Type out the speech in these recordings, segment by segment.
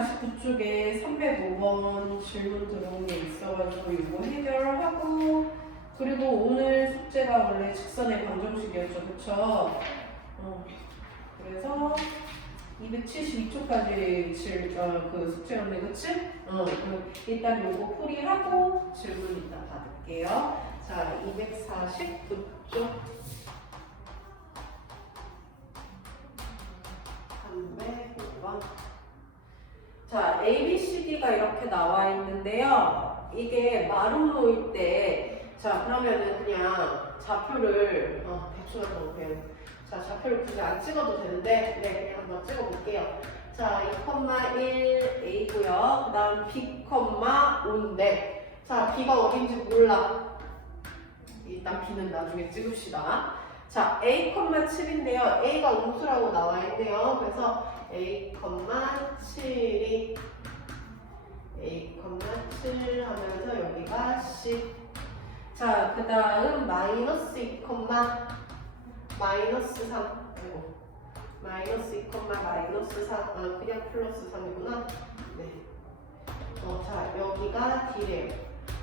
249쪽에 305번 질문 들어온 게 있어가지고 이거 해결하고, 그리고 오늘 숙제가 원래 직선의 방정식이었죠, 그쵸? 그래서 272초까지 그 숙제였네, 그치? 일단 요거 풀이하고 질문 이따 받을게요. 자, 249쪽 305번. 자, A, B, C, D가 이렇게 나와 있는데요. 이게 마름모일 때, 자, 그러면은 그냥 좌표를, 대충 한번 볼게요. 자, 좌표를 굳이 안 찍어도 되는데, 네, 그냥 한번 찍어볼게요. 자, 2,1 A고요. 그 다음 B, 5인데, 자, B가 어딘지 몰라. 일단 B는 나중에 찍읍시다. 자, A, 7인데요. A가 음수라고 나와 있네요. 그래서 A, 7이 A, 7 하면서 여기가 10. 자, 그 다음 마이너스 2, 마이너스 3. 아이고. 마이너스 2, 마이너스 4. 그냥 플러스 3이구나. 네. 자, 여기가 D래요.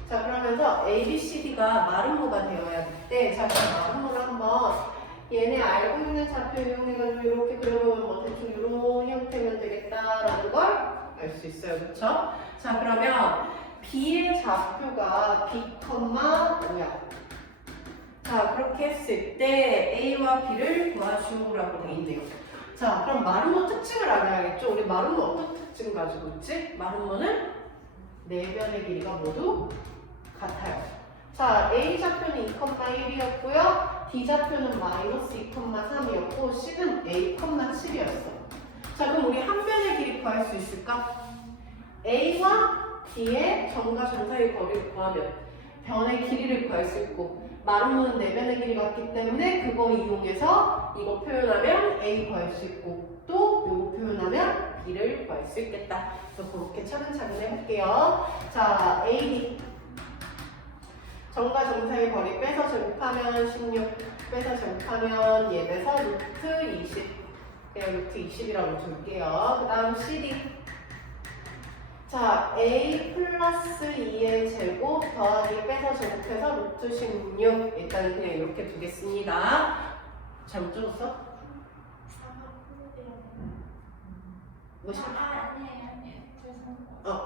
자, 그러면서 A, B, C, D가 마름모가 되어야 돼. 자, 그럼 마름모를 한번 얘네 알고 있는 좌표 이용해가지고 이렇게 그려보면 뭐 대충 이런 형태면 되겠다라는 걸 알 수 있어요. 그쵸? 자, 그러면 B의 좌표가 B, 5야. 자, 그렇게 했을 때 A와 B를 구하시오라고 돼 있네요. 자, 그럼 마름모 특징을 알아야겠죠? 우리 마름모 어떤 특징 가지고 있지? 마름모는 네 변의 길이가 모두 같아요. 자, A 좌표는 2,1이었고요. D 좌표는 마이너스 2,3이었고 C는 A, 7이었어. 자, 그럼 우리 한 변의 길이 구할 수 있을까? A와 D의 점과 점 사이의 거리를 구하면 변의 길이를 구할 수 있고, 마름모는 네 변의 길이 같기 때문에 그거 이용해서 이거 표현하면 A 구할 수 있고, 또 이거 표현하면 B를 구할 수 있겠다. 그래서 그렇게 차근차근 해볼게요. 자, A, B 점과 점 사이의 거리 빼서 제곱하면 16, 빼서 제곱하면 얘에서 루트 20. 그냥 루트 20이라고 줄게요. 그 다음 CD. 자, A 플러스 2의 제곱 더하기 빼서 제곱해서 루트 16. 일단 그냥 이렇게 두겠습니다. 잘못 적었어? 뭐시?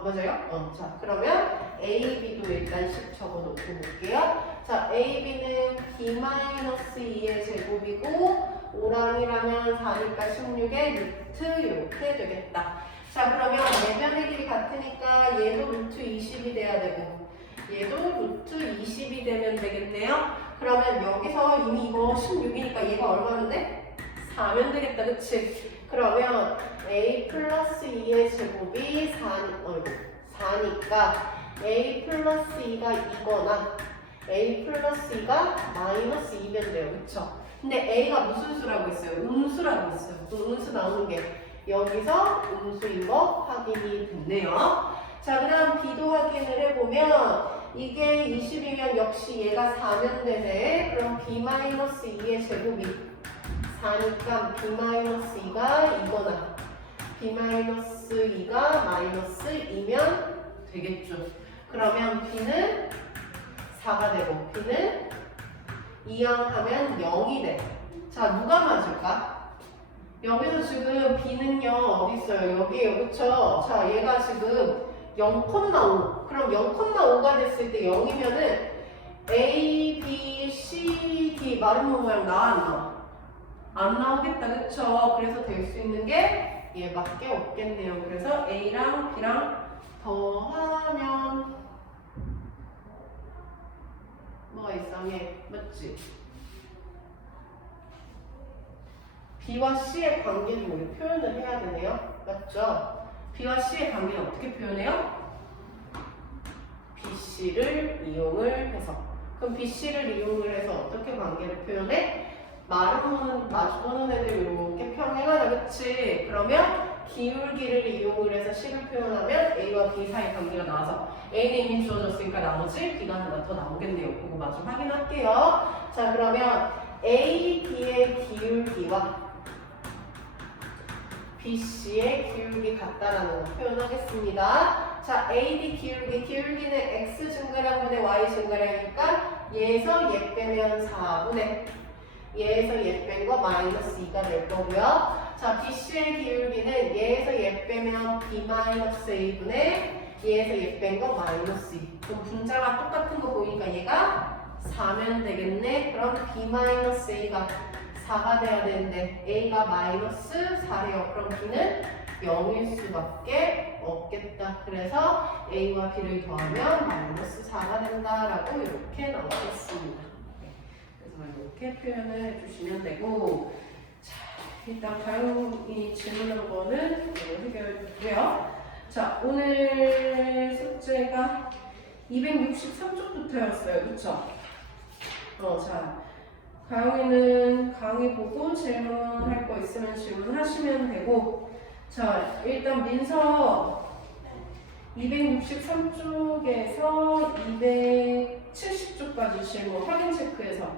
맞아요? 자, 그러면 A, B도 일단 10 적어놓고 볼게요. 자, A, B는 B-2의 제곱이고, 5랑이라면 4니까 16에 루트 이렇게 되겠다. 자, 그러면 네 변의 길이 같으니까 얘도 루트 20이 돼야 되고, 얘도 루트 20이 되면 되겠네요. 그러면 여기서 이미 이거 16이니까 얘가 얼마면 돼? 4면 되겠다, 그치? 그러면 A 플러스 2의 제곱이 4니까 A 플러스 2가 2거나 A 플러스 2가 마이너스 2면 돼요. 그쵸? 근데 A가 무슨 수라고 있어요? 음수라고 있어요. 음수 나오는 게 여기서 음수인 거 확인이 됐네요. 자, 그 다음 B도 확인을 해보면 이게 20이면 역시 얘가 4면 되네. 그럼 B-2의 제곱이 4니까 B-2가 2거나 B-2가 마이너스 2면 되겠죠. 그러면 B는 4가 되고 B는 2항하면 0이 돼. 자, 누가 맞을까? 여기서 지금 B는요 어디 있어요? 여기에요, 그쵸? 자, 얘가 지금 0,5. 그럼 0,5가 됐을 때 0이면은 A, B, C, D 마름모 모양 나와 안 나와? 안 나오겠다, 그쵸? 그래서 될 수 있는 게 얘밖에 없겠네요. 그래서 A랑 B랑 더하면 뭐가 이상해? 맞지? B와 C의 관계를 우리 표현을 해야 되네요. 맞죠? B와 C의 관계는 어떻게 표현해요? BC를 이용을 해서. 그럼 BC를 이용을 해서 어떻게 관계를 표현해? 마름모는 마주보는 애들 이렇게 평행하다, 그치? 그러면 기울기를 이용을 해서 C를 표현하면 A와 B 사이 관계가 나와서 A는 이미 주어졌으니까 나머지 B가 하나 더 나오겠네요. 그거 마저 확인할게요. 자, 그러면 A, B의 기울기와 BC의 기울기 같다라는 거 표현하겠습니다. 자, AD 기울기는 X 증가량분의 Y 증가량이니까 얘에서 얘 빼면 4분의 얘에서 얘 뺀 거 마이너스 2가 될 거고요. 자, BC의 기울기는 얘에서 얘 빼면 B 마이너스 A분의 얘에서 얘 뺀 거 마이너스 2. 그럼 분자가 똑같은 거 보니까 얘가 4면 되겠네. 그럼 B 마이너스 A가 4가 돼야 되는데 A가 마이너스 4래요. 그럼 B는 0일 수밖에 없겠다. 그래서 A와 B를 더하면 마이너스 4가 된다라고 이렇게 나오겠습니다. 그래서 이렇게 표현을 해주시면 되고, 자, 일단 가용이 질문한 거는 해결했고요. 자, 오늘 숙제가 263쪽부터였어요. 그쵸? 자, 가영이는 강의 보고 질문할 거 있으면 질문하시면 되고, 자, 일단 민서 263쪽에서 270쪽까지 질문 확인 체크해서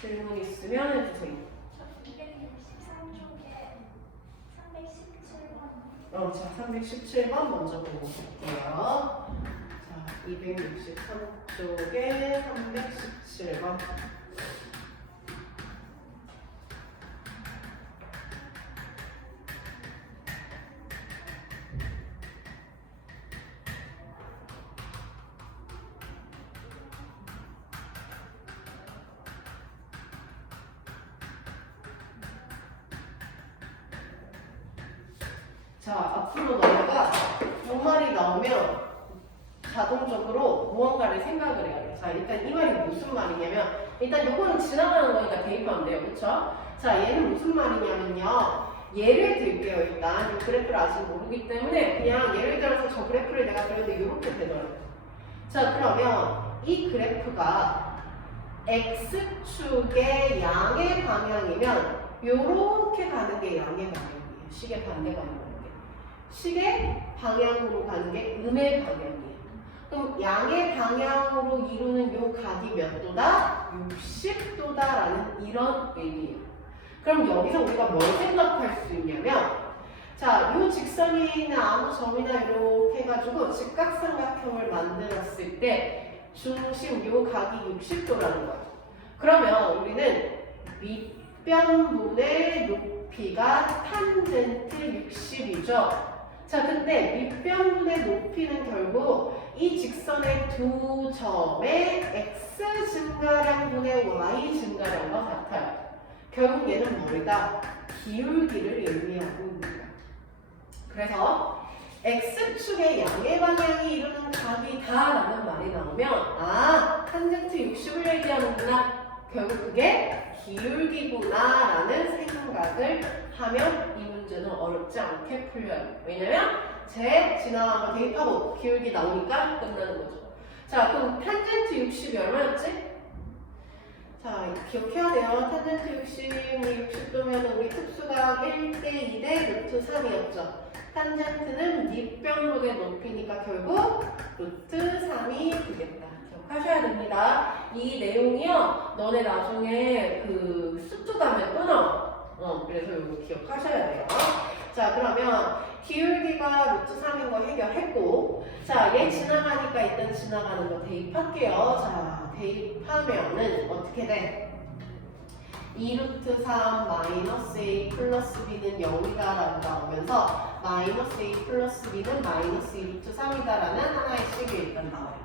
질문 있으면 해주세요. 263쪽에 317번. 자, 317번 먼저 보고 볼게요. 자, 263쪽에 317번. 자, 앞으로 너네가 이 말이 나오면 자동적으로 무언가를 생각을 해야 돼. 자, 일단 이 말이 무슨 말이냐면, 일단 요거는 지나가는 거니까 대입하면 돼요. 그쵸? 자, 얘는 무슨 말이냐면요. 예를 들게요. 일단 이 그래프를 아직 모르기 때문에 그냥 예를 들어서 저 그래프를 내가 그렸는데 이렇게 되더라고요. 자, 그러면 이 그래프가 X축의 양의 방향이면 요렇게 가는 게 양의 방향이에요. 식의 반대가 아니라. 식의 방향으로 가는 게 음의 방향이에요. 그럼 양의 방향으로 이루는 요 각이 몇 도다? 60도다라는 이런 의미예요. 그럼 여기서 우리가 뭘 생각할 수 있냐면, 자, 요 직선이 있는 아무 점이나 이렇게 해가지고 직각삼각형을 만들었을 때 중심 요 각이 60도라는 거예요. 그러면 우리는 밑변분의 높이가 탄젠트 60이죠. 자, 근데 밑변분의 높이는 결국 이 직선의 두 점의 x 증가량분의 y 증가량과 같아요. 결국 얘는 뭐다? 기울기를 의미하고 있는 거야. 그래서 x축의 양의 방향이 이루는 각이다 라는 말이 나오면, 아, 탄젠트 60을 얘기하는구나. 결국 그게 기울기구나 라는 생각을 하면 이 문제는 어렵지 않게 풀려요. 왜냐면 제 지나간 거 대입하고 기울기 나오니까 끝나는 거죠. 자, 그럼 탄젠트 60이 얼마였지? 자, 기억해야 돼요. 탄젠트 60도면 우리 특수각 1대 2대 루트 3이었죠. 탄젠트는 밑변분의 높이니까 결국 루트 3이 되겠다. 기억하셔야 됩니다. 이 내용이요, 너네 나중에 그 수투 가면 또 나와. 그래서 이거 기억하셔야 돼요. 자, 그러면 기울기가 루트 3인 거 해결했고, 자, 얘 지나가니까 일단 지나가는 거 대입할게요. 자, 대입하면은 어떻게 돼? 2루트 3 마이너스 a 플러스 b는 0이다 라고 나오면서 마이너스 a 플러스 b는 마이너스 2루트 3이다 라는 하나의 식이 일단 나와요.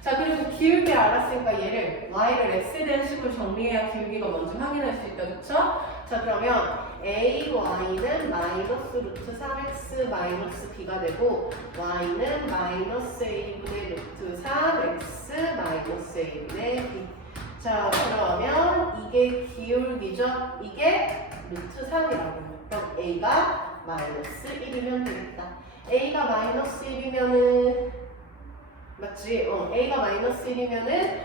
자, 그리고 기울기 알았으니까 얘를 y를 x에 대한 식으로 정리해야 기울기가 먼저 확인할 수 있다. 그쵸? 자, 그러면 ay는 마이너스 루트 3x 마이너스 b가 되고 y는 마이너스 a분의 루트 3x 마이너스 a분의 b. 자, 그러면 이게 기울기죠? 이게 루트 3이라고 해요. 그럼 a가 마이너스 1이면 되겠다. a가 마이너스 1이면은 맞지? a가 마이너스 1이면은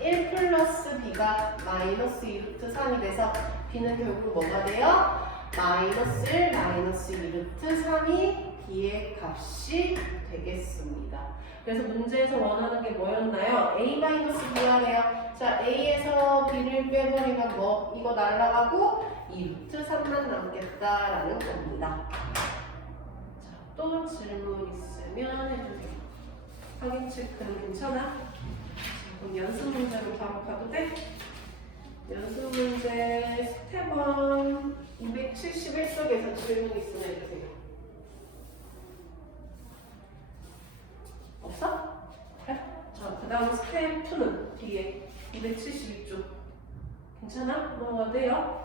1 플러스 b가 마이너스 2루트 3이 돼서 b는 결국 뭐가 돼요? 마이너스 1 마이너스 2루트 3이 b의 값이 되겠습니다. 그래서 문제에서 원하는 게 뭐였나요? a 마이너스 b 하래요. 자, a에서 b를 빼버리면 뭐? 이거 날라가고 2루트 3만 남겠다라는 겁니다. 자, 또 질문 있으면 해주세요. 확인 체크는 괜찮아? 자, 그럼 연습 문제로 바로 가도 돼? 연습 문제 스텝 1 271쪽에서 질문 있으면 해주세요. 없어? 그래? 자, 그 다음 스텝 2는 뒤에 272쪽. 괜찮아? 넘어가도 돼요?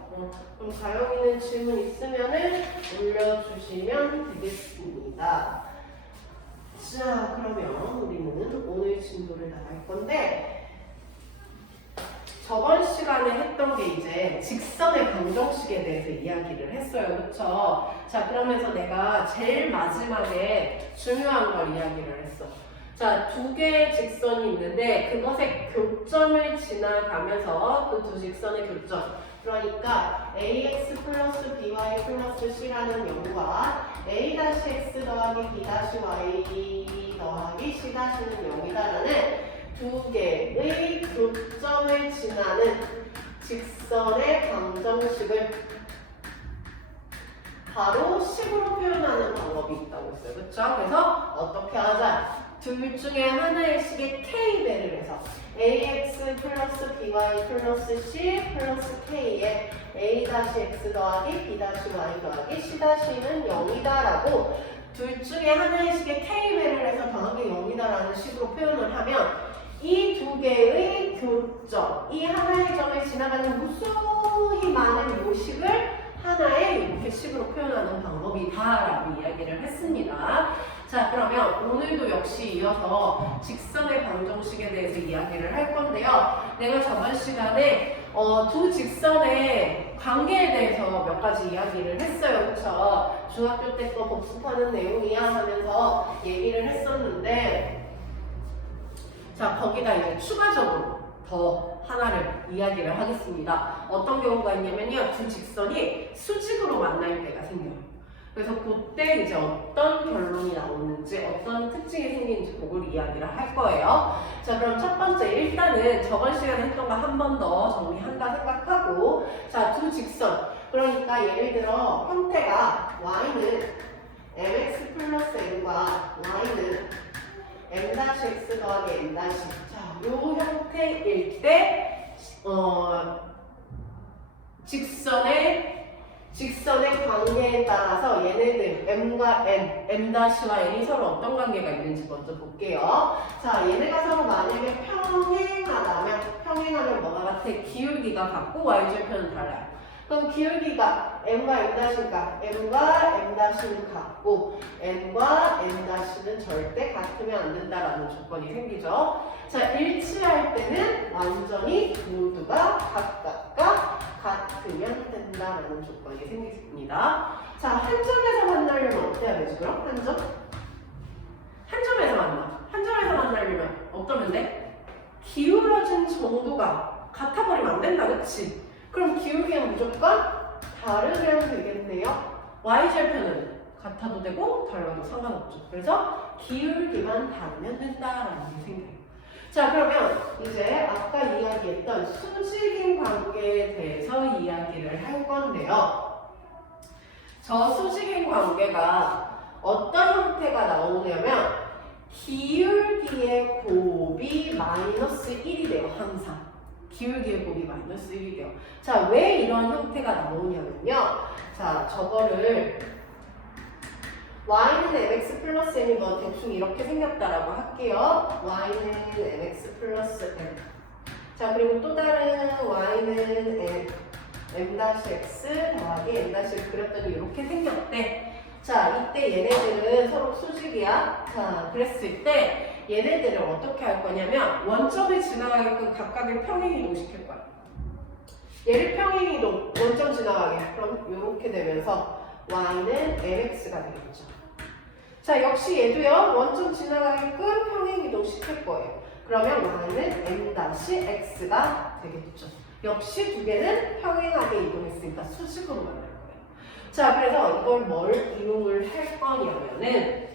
그럼 가영이는 질문 있으면은 올려주시면 되겠습니다. 자, 그러면 우리는 오늘 진도를 나갈 건데, 저번 시간에 했던 게 이제 직선의 방정식에 대해서 이야기를 했어요. 그쵸? 자, 그러면서 내가 제일 마지막에 중요한 걸 이야기를 했어. 자, 두 개의 직선이 있는데 그것의 교점을 지나가면서 그 두 직선의 교점, 그러니까 ax 플러스 by 플러스 c라는 영과 a-x 더하기 b-y 더하기 c-는 0이다라는 두 개의 교점을 지나는 직선의 방정식을 바로 식으로 표현하는 방법이 있다고 했어요. 그렇죠? 그래서 어떻게 하자? 둘 중에 하나의 식의 k배를 해서 ax 플러스 by 플러스 c 플러스 k에 a-x 더하기 b-y 더하기 c-는 0이다라고 둘 중에 하나의 식의 k배를 해서 더하기 0이다라는 식으로 표현을 하면 이 두 개의 교점, 이 하나의 점을 지나가는 무수히 많은 요식을 하나의 이렇게 식으로 표현하는 방법이다라고 이야기를 했습니다. 자, 그러면 오늘도 역시 이어서 직선의 방정식에 대해서 이야기를 할 건데요. 내가 저번 시간에 두 직선의 관계에 대해서 몇 가지 이야기를 했어요. 그쵸? 중학교 때 거 복습하는 내용이야 하면서 얘기를 했었는데, 자, 거기다 이제 추가적으로 더 하나를 이야기를 하겠습니다. 어떤 경우가 있냐면요. 두 직선이 수직으로 만날 때가 생겨요. 그래서 그때 이제 어떤 결론이 나오는지, 어떤 특징이 생기는지 그걸 이야기를 할 거예요. 자, 그럼 첫 번째, 일단은 저번 시간에 했던 거 한 번 더 정리한다 생각하고, 자, 두 직선. 그러니까 예를 들어 형태가 y는 mx 플러스 n과 y는 m-x 더하기 m-. 자, 요 형태일 때, 직선의 관계에 따라서 얘네들 m과 n, m-와 n이 서로 어떤 관계가 있는지 먼저 볼게요. 자, 얘네가 서로 만약에 평행하면 뭐가 같아? 기울기가 같고 y절편은 달라요. 그럼 기울기가 m과 m-인가? m과 m-는 같고 n과 m-는 절대 같으면 안 된다라는 조건이 생기죠. 자, 일치할 때는 완전히 모두가 각각과 같으면 된다라는 조건이 생깁니다. 자, 한 점에서 만나려면 어떻게 해야 되지? 그럼 한 점? 한 점에서 만나. 한 점에서 만나려면 어떠면 돼? 기울어진 정도가 같아버리면 안 된다, 그치? 그럼 기울기는 무조건 다르면 되겠네요. y절편은 같아도 되고 달라도 상관없죠. 그래서 기울기만 다르면 된다라는 게 생겨요. 자, 그러면 이제 아까 이야기했던 수직인 관계에 대해서 이야기를 할 건데요. 저 수직인 관계가 어떤 형태가 나오냐면 기울기의 곱이 마이너스 1이 돼요. 항상. 기울기의 곱이 마이너스 1이 돼요. 자, 왜 이런 형태가 나오냐면요. 자, 저거를 y는 mx 플러스 n이 뭐 대충 이렇게 생겼다라고 할게요. y는 mx 플러스 n. 자, 그리고 또 다른 y는 m-x 더하기 m-를 그렸더니 이렇게 생겼대. 자, 이때 얘네들은 서로 수직이야. 자, 그랬을 때 얘네들을 어떻게 할 거냐면 원점을 지나가게끔 각각을 평행이동 시킬 거야. 얘를 평행이동, 원점 지나가게. 그럼 이렇게 되면서 y는 mx가 되겠죠. 자, 역시 얘도요. 원점 지나가게끔 평행이동 시킬 거예요. 그러면 y는 m-x가 되겠죠. 역시 두 개는 평행하게 이동했으니까 수직으로 만날 거예요. 자, 그래서 이걸 뭘 이용을 할 거냐면은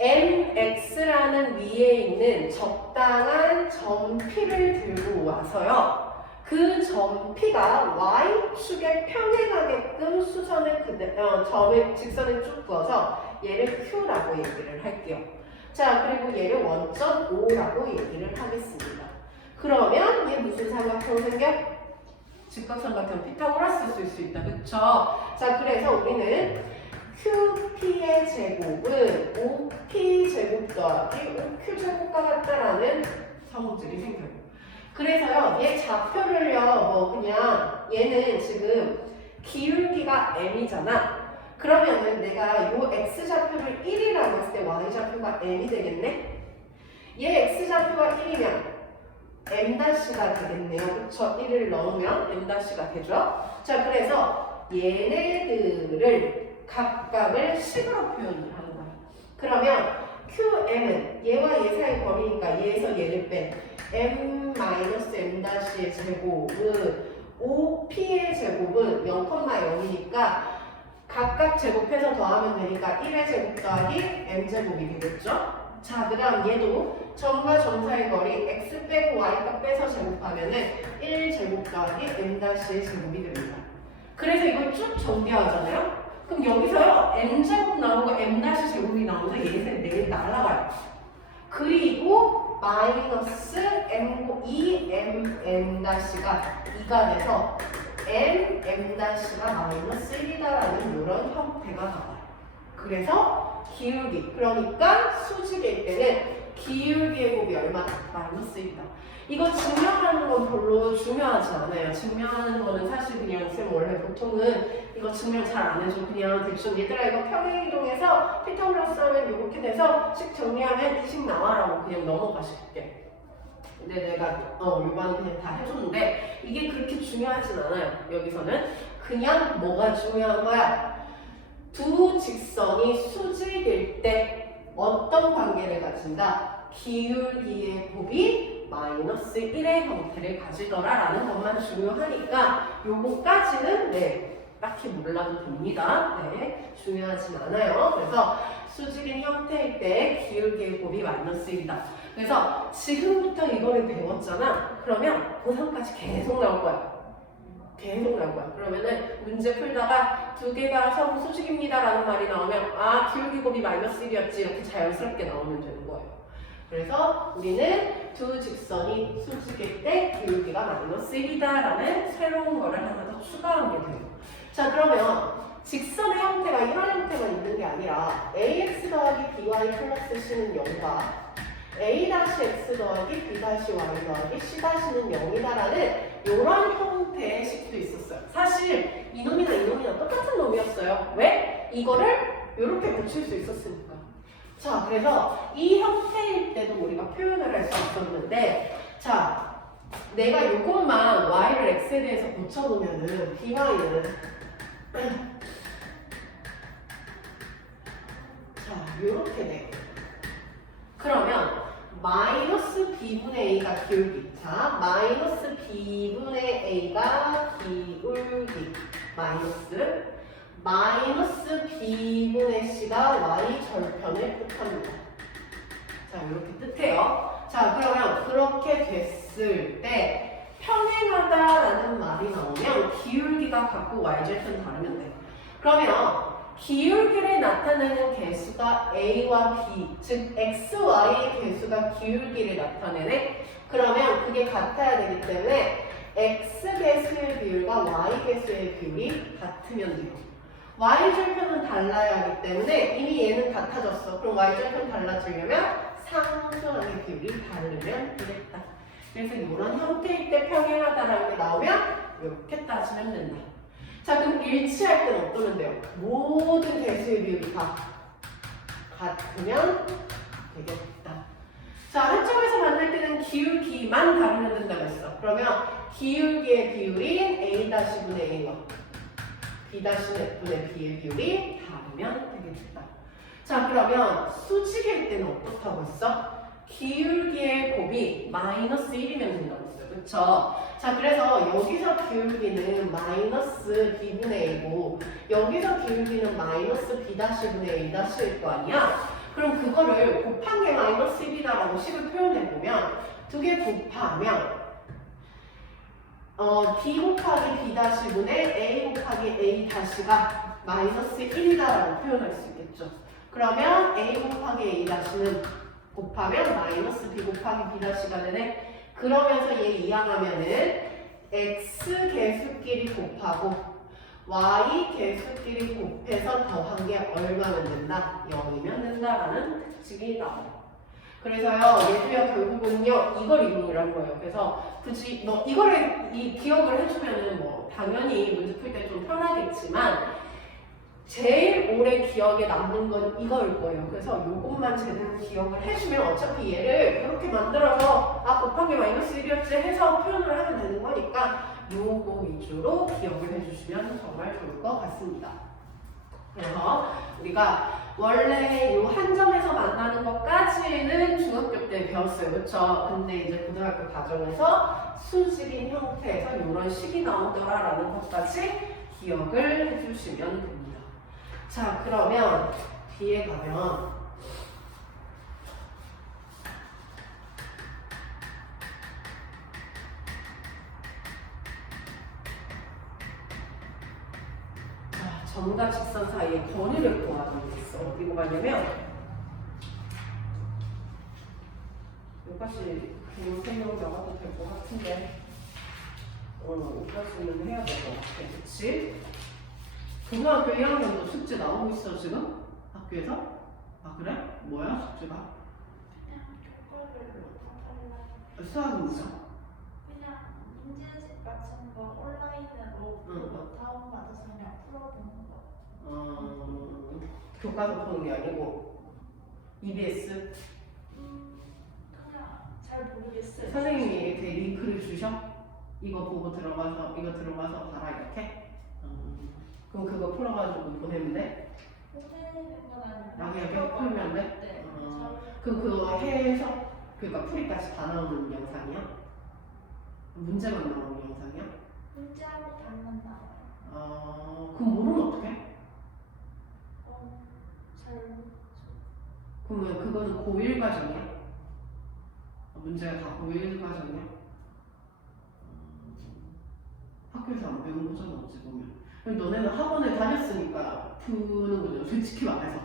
mx라는 위에 있는 적당한 점 P를 들고 와서요. 그 점 P가 Y축에 평행하게끔 수선을 점을 직선을 쭉 그어서 얘를 Q라고 얘기를 할게요. 자, 그리고 얘를 원점 O라고 얘기를 하겠습니다. 그러면 얘 무슨 삼각형 생겨? 직각삼각형 피타고라스 쓸 수 있다. 그쵸? 자, 그래서 우리는 QP의 제곱은 OP 제곱 더하기 OQ 제곱과 같다라는 성질이 생겨요. 그래서요, 얘 좌표를요, 뭐 그냥 얘는 지금 기울기가 m이잖아. 그러면은 내가 요 x좌표를 1이라고 했을 때 y좌표가 m이 되겠네? 얘 x좌표가 1이면 m-가 되겠네요. 그쵸? 1을 넣으면 m-가 되죠? 자, 그래서 얘네들을 각각을 식으로 표현을 하는 거야. 그러면 QM은 얘와 얘 사이 거리니까 얘에서 얘를 뺀 m-m-의 제곱은 OP의 제곱은 0,0이니까 각각 제곱해서 더하면 되니까 1의 제곱 더하기 m제곱이 되겠죠? 자, 그 다음 얘도 점과 점 사이 거리 x 빼고 y 값 빼서 제곱하면은 1제곱 더하기 m-의 제곱이 됩니다. 그래서 이걸 쭉 정비하잖아요? 그럼 여기서요 m제곱 나오고 m-제곱이 나오면서 얘네들 4개 날아가요. 그리고 마이너스 m-가 2가 돼서 m-가 마이너스 1이다라는 이런 형태가 나와요. 그래서 기울기, 그러니까 수직일 때는 기울기의 곱이 얼마다? 마이너스 1이다. 이거 증명하는 건 별로 중요하지 않아요. 증명하는 거는 사실 그냥 쌤 원래 보통은 이거 증명 잘 안 해줘. 그냥 대충 얘들아 이거 평행이동해서 피타고라스 하면 이렇게 돼서 식 정리하면 이 식 나와라고 그냥 넘어가 쉽게. 근데 내가 일반은 그냥 다 해줬는데 이게 그렇게 중요하진 않아요. 여기서는 그냥 뭐가 중요한 거야? 두 직선이 수직일 때 어떤 관계를 가진다? 기울기의 곱이 마이너스 1의 형태를 가지더라라는 것만 중요하니까 요거까지는 딱히 몰라도 됩니다. 중요하진 않아요. 그래서 수직인 형태일 때 기울기의 곱이 마이너스 1이다. 그래서 지금부터 이거를 배웠잖아. 그러면 고3까지 계속 나올 거야. 계속 나올 거야. 그러면은 문제 풀다가 두 개가 서로 수직입니다 라는 말이 나오면 아, 기울기 곱이 마이너스 1이었지 이렇게 자연스럽게 나오면 되는 거예요. 그래서 우리는 두 직선이 수직일 때 기울기가 마이너스 1이다 라는 새로운 거를 하나 더 추가한 게 돼요. 자, 그러면 직선의 형태가 이런 형태만 있는 게 아니라 ax 더하기 by 플러스 c는 0과 a-x 더하기 b-y 더하기 c-는 0이다라는 이런 형태의 식도 있었어요. 사실 이놈이나 이놈이나 똑같은 놈이었어요. 왜? 이거를 이렇게 고칠 수 있었으니까. 자, 그래서 이 형태일 때도 우리가 표현을 할 수 있었는데, 자, 내가 이것만 y를 x에 대해서 고쳐놓으면은 by는 자, 이렇게 돼. 그러면 마이너스 b분의 a가 기울기. 자, 마이너스 b분의 a가 기울기. 마이너스 b분의 c가 y 절편을 뜻합니다. 자, 이렇게 뜻해요. 자, 그러면 그렇게 됐을 때 평행하다라는 말이 나오면 기울기가 갖고 y절편 다르면 돼. 그러면 기울기를 나타내는 개수가 a와 b, 즉 x, y의 개수가 기울기를 나타내네. 그러면 그게 같아야 되기 때문에 x 개수의 비율과 y 개수의 비율이 같으면 돼요. y절편은 달라야 하기 때문에 이미 얘는 같아졌어. 그럼 y절편 달라지려면 상수항의 비율이 다르면 되겠다. 그래서 이런 형태일 때 평행하다라는 게 나오면 이렇게 따지면 된다. 자, 그럼 일치할 때는 어떠면 돼요? 모든 개수의 비율이 다 같으면 되겠다. 자, 한점에서 만날 때는 기울기만 다르면 된다고 했어. 그러면 기울기의 비율인 a-분의 a와 b-분의 b의 비율이 다르면 되겠다. 자, 그러면 수직일 때는 어떻다고 했어? 기울기의 곱이 마이너스 1이면 된다고 했어요. 그쵸? 자, 그래서 여기서 기울기는 마이너스 b분의 a고 여기서 기울기는 마이너스 b-분의 a-일 거 아니야? 그럼 그거를 곱한 게 마이너스 1이다라고 식을 표현해보면 두 개 곱하면 1-1 더하기 b-분의 a-가 마이너스 1이 되겠죠? 1-1 더하기 b-분의 a-가 마이너스 1이 되겠죠? 그럼 얘는 어떻게 돼? b 곱하기 b 다시분의 a 곱하기 a 다시가 마이너스 1이다라고 표현할 수 있겠죠. 그러면 a 곱하기 a 다시는 곱하면 마이너스 b 곱하기 b 다시가 되네. 그러면서 얘 이항하면은 x 개수끼리 곱하고 y 개수끼리 곱해서 더한 게 얼마면 된다? 0이면 된다라는 특징이 나와요. 그래서요, 얘도요 결국은요 이걸 이용이란 거예요. 그래서 굳이 뭐 이거를 기억을 해주면은 뭐 당연히 문제 풀 때 좀 편하겠지만 제일 오래 기억에 남는 건 이거일 거예요. 그래서 요것만 제대로 기억을 해주면 어차피 얘를 이렇게 만들어서 곱하기 마이너스 1이었지 해서 표현을 하면 되는 거니까 요거 위주로 기억을 해주시면 정말 좋을 것 같습니다. 그래서 우리가 원래 요 한 점에서 만나는 것까지는 중학교 때 배웠어요. 그렇죠? 근데 이제 고등학교 과정에서 수직인 형태에서 이런 식이 나오더라라는 것까지 기억을 해주시면 됩니다. 자, 그러면 뒤에 가면 점과 직선 사이의 거리를 구하는 게 있어. 어디로 가냐면 여기까지 그냥 설명 나가도 될 것 같은데 여기까지는 해야 될 것 같아. 그치? 고등학교 1학년도 숙제 나오고 있어 지금? 학교에서? 아 그래? 뭐야 숙제가? 그냥 교과별로 수학은 뭐야? 그냥 문제집 같은 거 온라인으로 다운받아서 그냥 풀어보는 거. 교과서 보는 게 아니고 EBS? 그냥 잘 모르겠어요. 선생님이 이렇게 링크를 주셔? 이거 보고 들어가서 이거 들어가서 봐라 이렇게? 그럼 그거 풀어가지고 보내면 돼? 보내는 건 아니고 그냥 풀면 돼? 네. 그럼 그거 해서 그러니까 풀이까지 다 나오는 영상이야? 문제만 나오는 영상이야? 문제하고 답만 나와요. 그럼 모르면 어떡해? 잘 모르겠어요. 그러면 그거는 고1 과정이야? 문제가 다 고1 과정이야? 학교에서 안 배운 거잖아 어찌 보면. 그럼 너네는 학원에 다녔으니까 푸는 거죠 솔직히 말해서.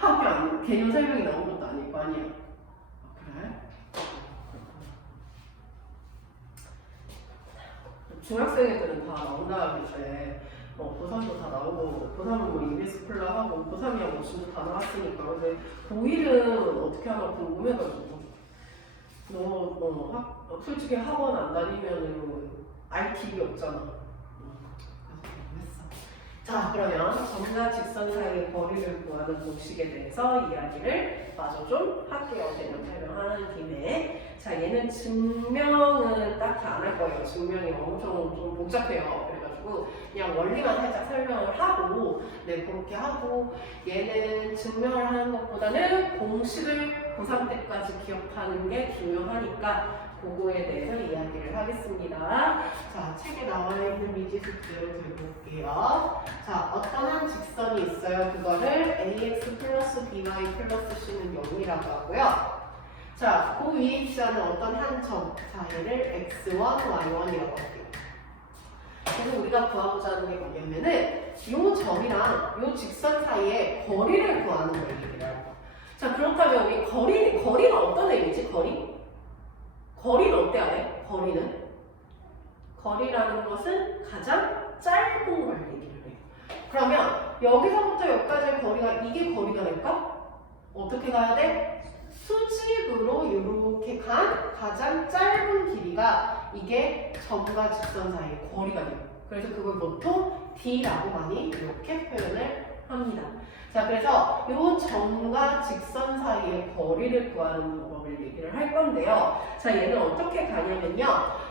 학교 안 개념 설명이 나온 것도 아닐 거 아니야. 그래? 중학생 애들은 다 나온 다음에 이제 고3도 다 나오고 고3은 뭐 EBS 풀라하고 고3이야 뭐 진도 다 나왔으니까. 근데 고1은 어떻게 하나 궁금해가지고 너 솔직히 학원 안 다니면은 알 길이 없잖아. 자, 그러면 점과 직선 사이의 거리를 구하는 공식에 대해서 이야기를 마저 좀 할게요. 개념 설명하는 김에. 자, 얘는 증명은 딱히 안 할 거예요. 증명이 엄청 좀 복잡해요. 그래가지고 그냥 원리만 살짝 설명을 하고, 네, 그렇게 하고, 얘는 증명을 하는 것보다는 공식을 고3 때까지 기억하는 게 중요하니까 그거에 대해서 이야기를 하겠습니다. 자, 책에 나와 있는 미지 숙제로 들어볼게요. 자, 어떤 한 직선이 있어요. 그거를 ax 플러스 by 플러스 c는 0이라고 하고요. 자, 그 위에 있는 어떤 한 점, 자, 얘를 x1, y1이라고 할게요. 그래서 우리가 구하고자 하는 게 뭐냐면은 이 점이랑 이 직선 사이에 거리를 구하는 걸 얘기를 해요. 자, 그렇다면 우리 거리가 어떤 의미지? 거리는 어때야 돼? 거리라는 것은 가장 짧은 걸 얘기를 해요. 그러면 여기서부터 여기까지의 거리가 이게 거리가 될까? 어떻게 가야 돼? 수직으로 이렇게 간 가장 짧은 길이가 이게 점과 직선 사이의 거리가 돼요. 그래서 그걸 보통 D라고 많이 이렇게 표현을 합니다. 자, 그래서 이 점과 직선 사이의 거리를 구하는 방법을 얘기를 할 건데요. 자, 얘는 어떻게 가냐면요.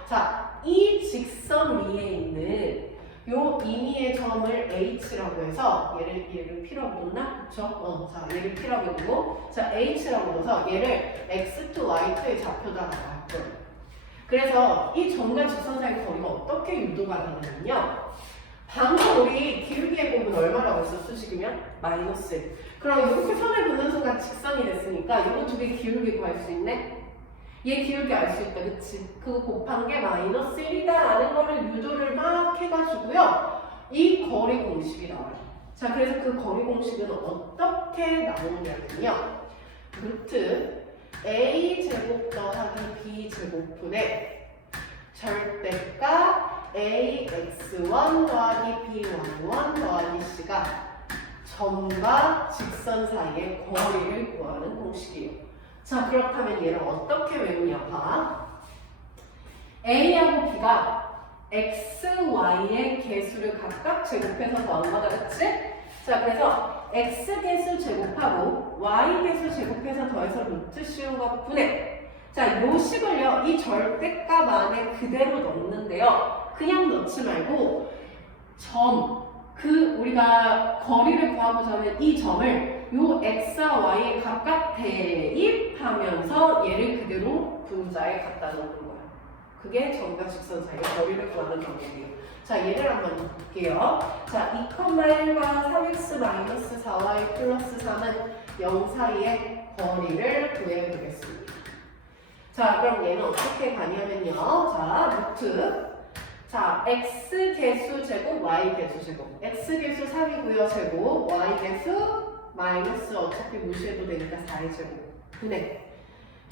자, 이 직선 위에 있는 요 임의의 점을 H라고 해서 얘를 P라고 뒀나? 그쵸? 자, 얘를 P라고 두고 자, H라고 둬서 얘를 X2, Y2의 좌표다라고 할 거예요. 그래서 이 점과 직선 사이의 거리가 어떻게 유도가 되냐면요. 방금 우리 기울기의 곱은 얼마라고 했어? 수식이면? 마이너스. 그럼 이렇게 선을 긋는 순간 직선이 됐으니까 이거 두 개 기울기 구할 수 있네? 얘 기울기 알 수 있다, 그치? 그거 곱한 게 마이너스 1이다라는 거를 유도를 막 해가지고요. 이 거리 공식이 나와요. 자, 그래서 그 거리 공식은 어떻게 나오냐면요. 루트 a 제곱 더하기 b 제곱분의 절대값 ax1 더하기 by1 더하기 c가 점과 직선 사이의 거리를 구하는 공식이에요. 자, 그렇다면 얘를 어떻게 외우냐 봐. a하고 b가 x, y의 개수를 각각 제곱해서 더한 거다, 그치? 자, 그래서 x 개수 제곱하고 y 개수 제곱해서 더해서 루트 씌운 것 분해. 자, 요 식을요, 이 절대값 안에 그대로 넣는데요. 그냥 넣지 말고 우리가 거리를 구하고자는 이 점을 요 x와 y에 각각 대입하면서 얘를 그대로 분자에 갖다 놓는 거야. 그게 점과 직선 사이의 거리를 구하는 방법이에요. 자, 얘를 한번 볼게요. 자, 2,1과 3x-4y 플러스 3은 0 사이의 거리를 구해보겠습니다. 자, 그럼 얘는 어떻게 가냐면요. 자, 루트. 자, x 개수 제곱, y 개수 제곱. x 개수 3이고요, 제곱. y 개수 마이너스 어차피 무시해도 되니까 4의 제곱. 분해.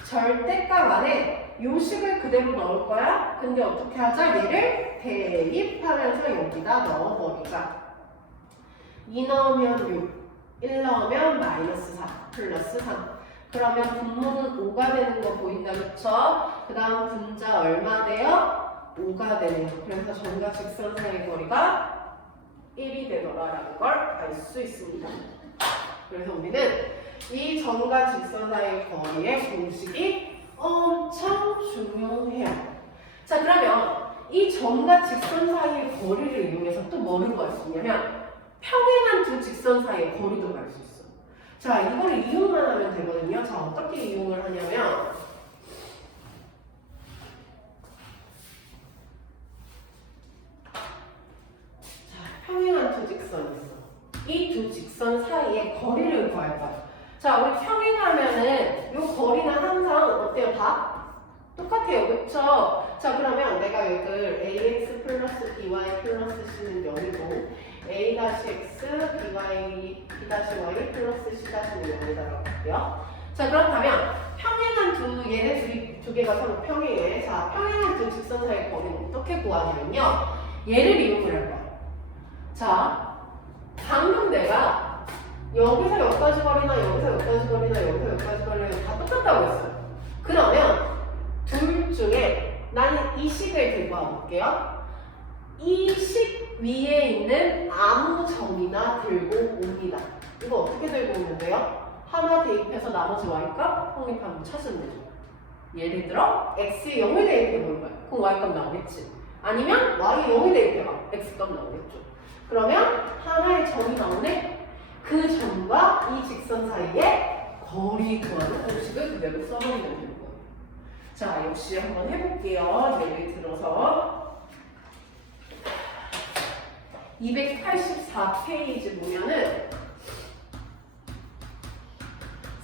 절대값 안에 요 식을 그대로 넣을 거야. 근데 어떻게 하자? 얘를 대입하면서 여기다 넣어버리자. 2 넣으면 6, 1 넣으면 마이너스 4, 플러스 3. 그러면 분모는 5가 되는 거 보인다, 그쵸? 그 다음 분자 얼마 돼요? 5가 되네요. 그래서 점과 직선 사이의 거리가 1이 되더라라는 걸 알 수 있습니다. 그래서 우리는 이 점과 직선 사이의 거리의 공식이 엄청 중요해요. 자, 그러면 이 점과 직선 사이의 거리를 이용해서 또 뭐를 구할 수 있냐면 평행한 두 직선 사이의 거리도 구할 수 있어요. 자, 이거를 이용만 하면 되거든요. 자, 어떻게 이용을 하냐면 평행한 두 직선이 있어. 이 두 직선 사이의 거리를 구할 거야. 자, 우리 평행하면은 이 거리는 항상 어때요? 다 똑같아요, 그쵸? 자, 그러면 내가 여기를 ax 플러스 by 플러스 c는 0이고 a-x, by, b-y 플러스 c-는 0이다라고 할게요. 자, 그렇다면 평행한 얘네 두 개가 서로 평행해. 자, 평행한 두 직선 사이의 거리는 어떻게 구하냐면요. 얘를 이용을 할 거야. 자, 방금 내가 여기서 여기까지 거리나 여기서 여기까지 거리나 여기서 여기까지 거리나 다 똑같다고 했어요. 그러면 둘 중에 나는 이 식을 들고 와볼게요. 이 식 위에 있는 아무 점이나 들고 옵니다. 이거 어떻게 들고 오는데요? 하나 대입해서 나머지 y값 확립하면 찾으면 되죠. 예를 들어 x에 0을 대입해 볼 거야. 그럼 y값 나오겠지. 아니면 y에 0을 대입해봐. x값 나오겠죠. 그러면 하나의 점이 나오네. 그 점과 이 직선 사이에 거리 구하는 공식을 그대로 써버리면 되는 거예요. 자, 역시 한번 해볼게요. 예를 들어서 284페이지 보면은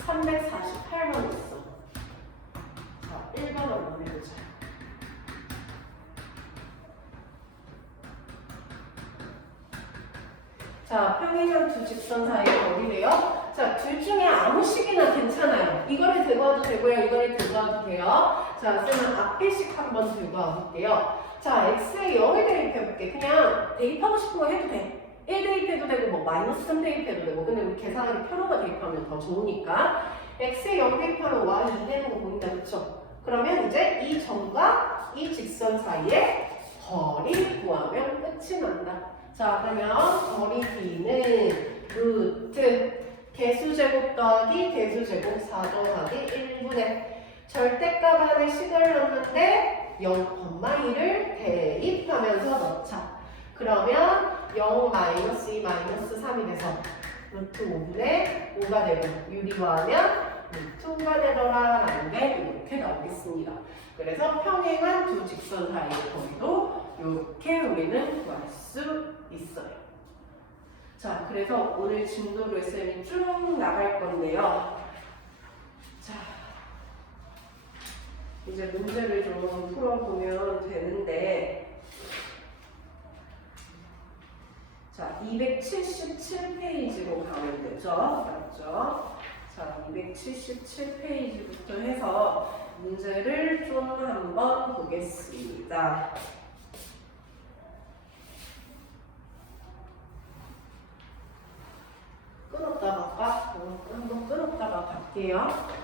348번 있어. 자, 1번 한번 해보자. 자, 평행한 두 직선 사이의 거리래요. 자, 둘 중에 아무 식이나 괜찮아요. 이거를 들고 와도 되고요. 이거를 들고 와도 돼요. 자, 쌤은 앞에 식 한번 들고 와볼게요. 자, x에 0을 대입해볼게. 그냥 대입하고 싶은 거 해도 돼. 1 대입해도 되고 뭐 마이너스 3 대입해도 되고. 근데 우리 계산하기 표로가 대입하면 더 좋으니까 x에 0 대입하면 y 2 되는 거 보인다, 그쵸? 그러면 이제 이 점과 이 직선 사이에 거리 구하면 끝이 난다. 자, 그러면 거리 b는 루트 개수제곱 더하기 개수제곱 4 더하기 1분의 절대값 안에 식을 넣는데 0,2를 대입하면서 넣자. 그러면 0 마이너스 2 마이너스 3이 돼서 루트 5분의 5가 되고 유리화하면 루트 5가 되더라 라는 게 이렇게 나오겠습니다. 그래서 평행한 두 직선 사이의 거리도 이렇게 우리는 구할 수 있어요. 자, 그래서 오늘 진도를 쌤이 쭉 나갈 건데요. 자, 이제 문제를 좀 풀어보면 되는데, 자, 277페이지로 가면 되죠? 맞죠? 자, 277페이지부터 해서 문제를 좀 한번 보겠습니다. 끊었다가 한번 끊었다가 갈게요.